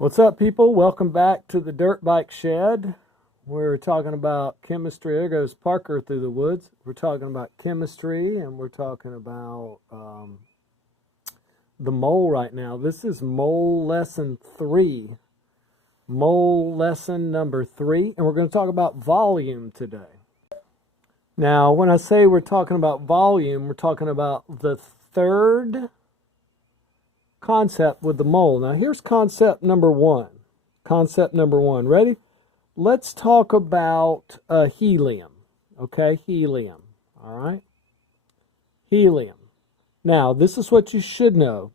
What's up, people? Welcome back to the Dirt Bike Shed. We're talking about chemistry. There goes Parker through the woods. We're talking about chemistry, and we're talking about the mole right now. This is mole lesson 3. Mole lesson number 3, and we're going to talk about volume today. Now, when I say we're talking about volume, we're talking about the third concept with the mole. Now here's concept number 1. Concept number 1. Ready? Let's talk about helium. Okay, helium. All right. Helium. Now this is what you should know.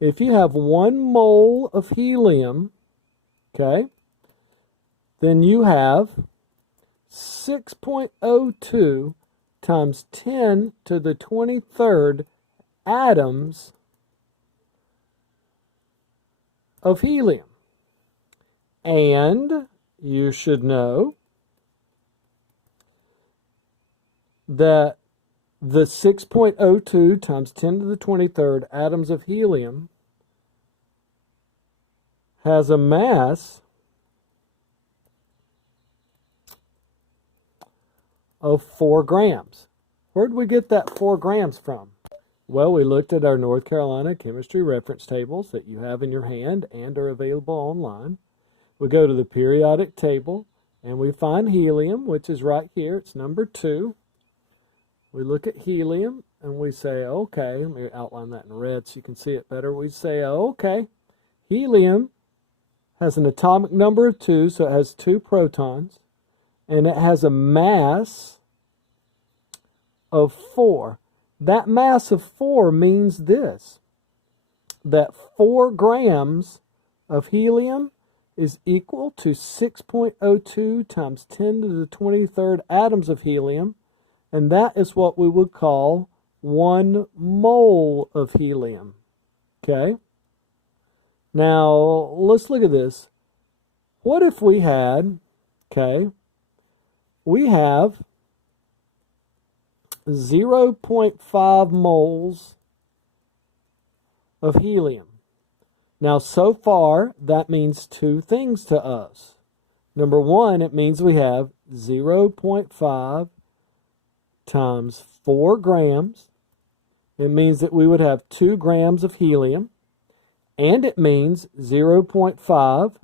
If you have 1 mole of helium, okay, then you have 6.02 times 10 to the 23rd atoms of helium. And you should know that the 6.02 times 10 to the 23rd atoms of helium has a mass of 4 grams. Where did we get that 4 grams from? Well, we looked at our North Carolina chemistry reference tables that you have in your hand and are available online. We go to the periodic table and we find helium, which is right here. It's number 2. We look at helium and we say, okay, let me outline that in red so you can see it better. We say, okay, helium has an atomic number of 2, so it has 2 protons, and it has a mass of 4. That mass of 4 means this, that 4 grams of helium is equal to 6.02 times 10 to the 23rd atoms of helium, and that is what we would call 1 mole of helium. Okay? Now, let's look at this. What if we had, okay, we have 0.5 moles of helium. Now, so far, that means 2 things to us. Number 1, it means we have 0.5 times 4 grams. It means that we would have 2 grams of helium. And it means 0.5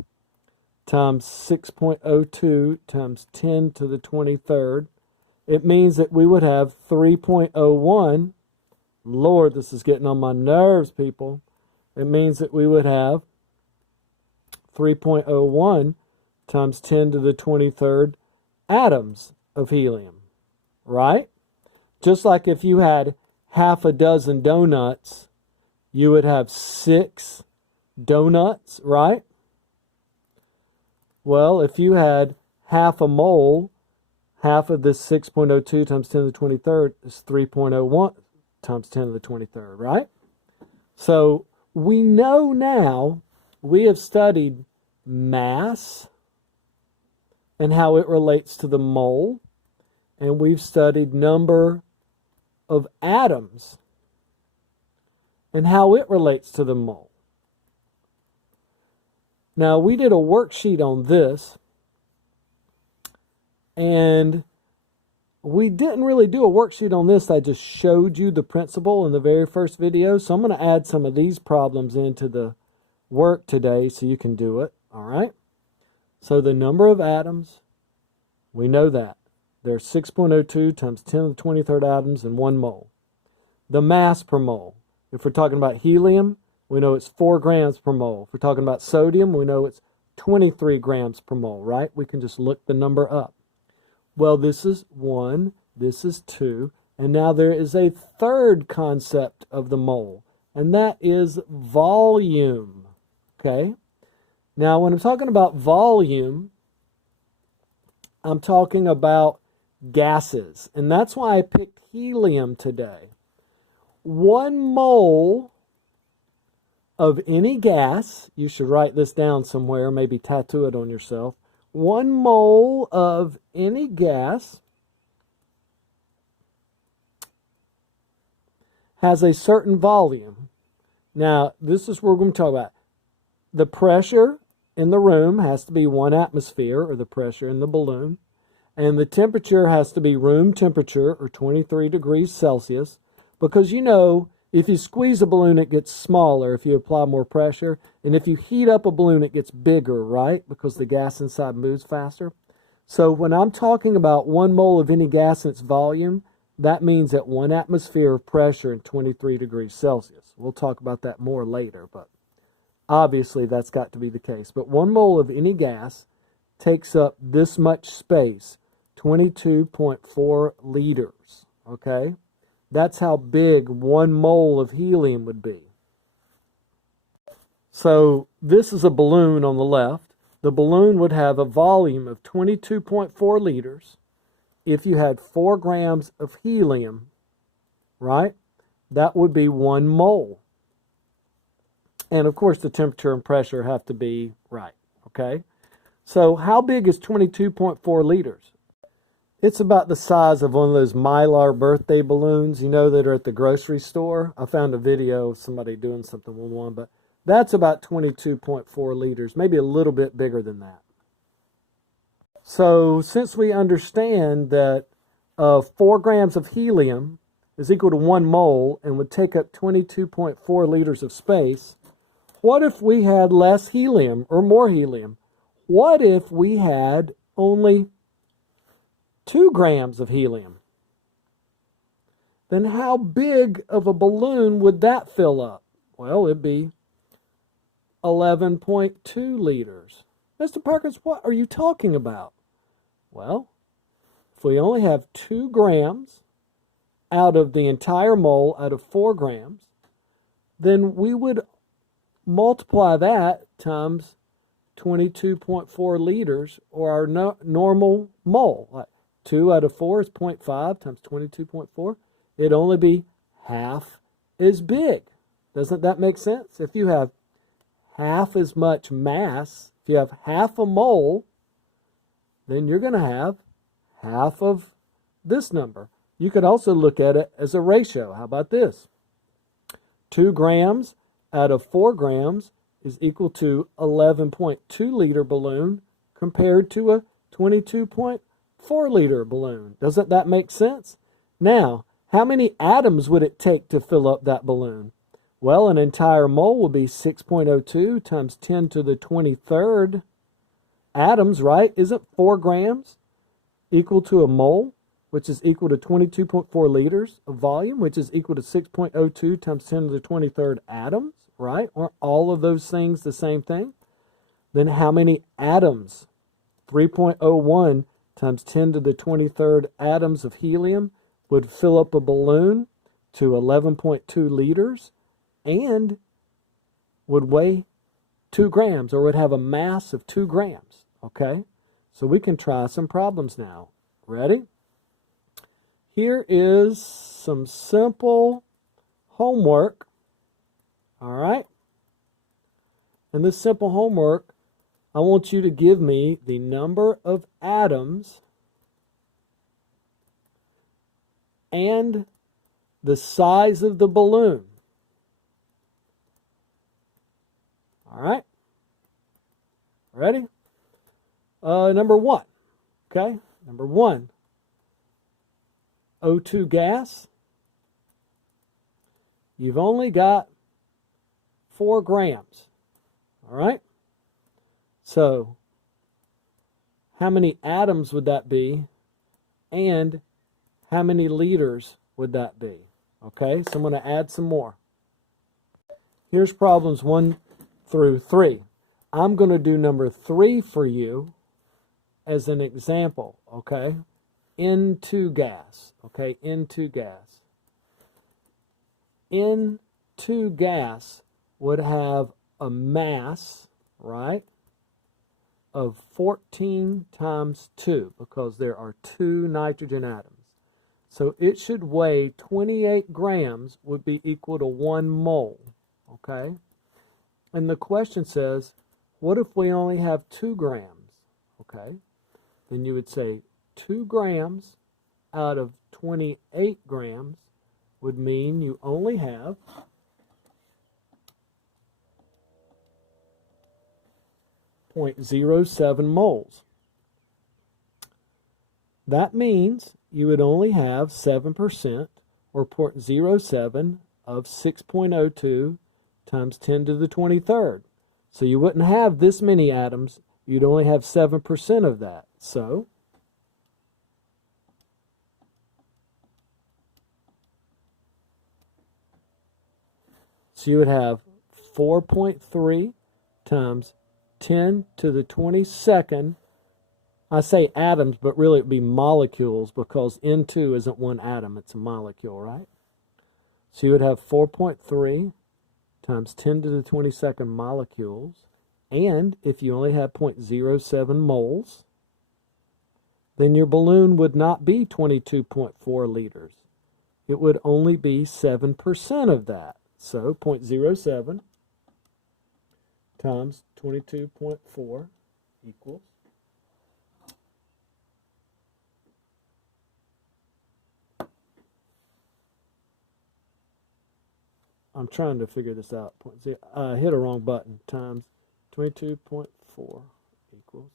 times 6.02 times 10 to the 23rd. It means that we would have 3.01. Lord, this is getting on my nerves, people. It means that we would have 3.01 times 10 to the 23rd atoms of helium, right? Just like if you had half a dozen donuts, you would have 6 donuts, right? Well, if you had half a mole, half of this 6.02 times 10 to the 23rd is 3.01 times 10 to the 23rd, right? So we know now, we have studied mass and how it relates to the mole, and we've studied number of atoms and how it relates to the mole. Now, we did a worksheet on this, and we didn't really do a worksheet on this. I just showed you the principle in the very first video. So I'm going to add some of these problems into the work today so you can do it. All right. So the number of atoms, we know that. There's 6.02 times 10 to the 23rd atoms in 1 mole. The mass per mole. If we're talking about helium, we know it's 4 grams per mole. If we're talking about sodium, we know it's 23 grams per mole, right? We can just look the number up. Well, this is 1, this is 2, and now there is a third concept of the mole, and that is volume, okay? Now, when I'm talking about volume, I'm talking about gases, and that's why I picked helium today. 1 mole of any gas, you should write this down somewhere, maybe tattoo it on yourself. 1 mole of any gas has a certain volume. Now, this is what we're going to talk about. The pressure in the room has to be 1 atmosphere, or the pressure in the balloon, and the temperature has to be room temperature, or 23 degrees Celsius, because if you squeeze a balloon, it gets smaller if you apply more pressure, and if you heat up a balloon, it gets bigger, right? Because the gas inside moves faster. So when I'm talking about 1 mole of any gas in its volume, that means at 1 atmosphere of pressure and 23 degrees Celsius. We'll talk about that more later, but obviously that's got to be the case. But 1 mole of any gas takes up this much space, 22.4 liters, okay? That's how big 1 mole of helium would be. So this is a balloon on the left. The balloon would have a volume of 22.4 liters if you had 4 grams of helium, right? That would be 1 mole. And of course the temperature and pressure have to be right, okay? So how big is 22.4 liters? It's about the size of one of those Mylar birthday balloons, that are at the grocery store. I found a video of somebody doing something with one, but that's about 22.4 liters, maybe a little bit bigger than that. So since we understand that 4 grams of helium is equal to 1 mole and would take up 22.4 liters of space, what if we had less helium or more helium? What if we had only 2 grams of helium? Then how big of a balloon would that fill up? Well, it'd be 11.2 liters. Mr. Perkins, what are you talking about? Well, if we only have 2 grams out of the entire mole out of 4 grams, then we would multiply that times 22.4 liters, or our normal mole. Like 2 out of 4 is 0.5 times 22.4. It'd only be half as big. Doesn't that make sense? If you have half as much mass, if you have half a mole, then you're going to have half of this number. You could also look at it as a ratio. How about this? 2 grams out of 4 grams is equal to 11.2 liter balloon compared to a 22.4 liter balloon. Doesn't that make sense? Now, how many atoms would it take to fill up that balloon? Well, an entire mole would be 6.02 times 10 to the 23rd atoms, right? Isn't 4 grams equal to a mole, which is equal to 22.4 liters of volume, which is equal to 6.02 times 10 to the 23rd atoms, right? Aren't all of those things the same thing? Then how many atoms? 3.01 times 10 to the 23rd atoms of helium would fill up a balloon to 11.2 liters and would weigh 2 grams, or would have a mass of 2 grams, okay? So we can try some problems now. Ready? Here is some simple homework, all right? And this simple homework, I want you to give me the number of atoms and the size of the balloon. All right? Ready? Number 1, okay? Number 1, O2 gas. You've only got 4 grams, all right? So, how many atoms would that be? And how many liters would that be? Okay, so I'm going to add some more. Here's problems 1 through 3. I'm going to do number 3 for you as an example, okay? N2 gas, okay? N2 gas. N2 gas would have a mass, right, of 14 times 2, because there are 2 nitrogen atoms. So it should weigh 28 grams, would be equal to 1 mole, okay? And the question says, what if we only have 2 grams, okay? Then you would say 2 grams out of 28 grams would mean you only have 0.07 moles. That means you would only have 7%, or 0.07 of 6.02 times 10 to the 23rd. So you wouldn't have this many atoms. You'd only have 7% of that. So you would have 4.3 times 10 to the 22nd. I say atoms, but really it would be molecules, because N2 isn't one atom, it's a molecule, right? So you would have 4.3 times 10 to the 22nd molecules. And if you only have 0.07 moles, then your balloon would not be 22.4 liters. It would only be 7% of that. So 0.07 times 22.4 equals I'm trying to figure this out. Hit a wrong button. Times 22.4 equals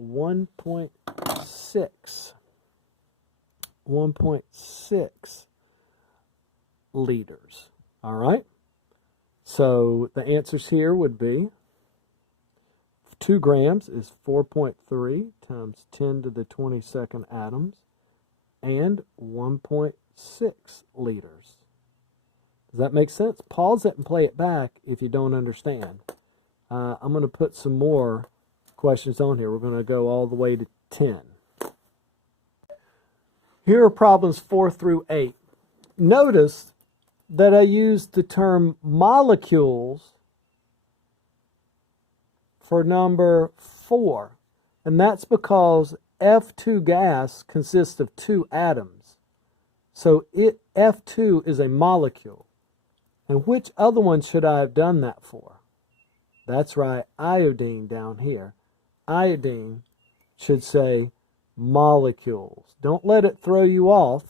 1.6. 1.6 liters. All right? So the answers here would be 2 grams is 4.3 times 10 to the 22nd atoms, and 1.6 liters. Does that make sense? Pause it and play it back if you don't understand. I'm going to put some more questions on here. We're going to go all the way to 10. Here are problems 4 through 8. Notice that I used the term molecules for number 4. And that's because F2 gas consists of 2 atoms. So F2 is a molecule. And which other one should I have done that for? That's right, iodine down here. Iodine should say molecules. Don't let it throw you off.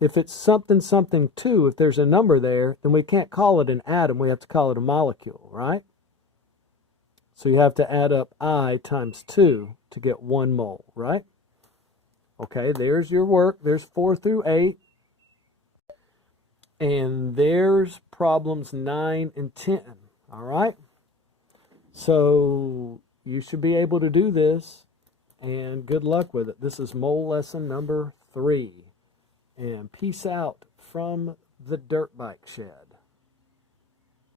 If it's something, something 2, if there's a number there, then we can't call it an atom. We have to call it a molecule, right? So you have to add up I times 2 to get 1 mole, right? Okay, there's your work. There's 4 through 8. And there's problems 9 and 10, all right? So you should be able to do this, and good luck with it. This is mole lesson number 3. And peace out from the Dirt Bike Shed.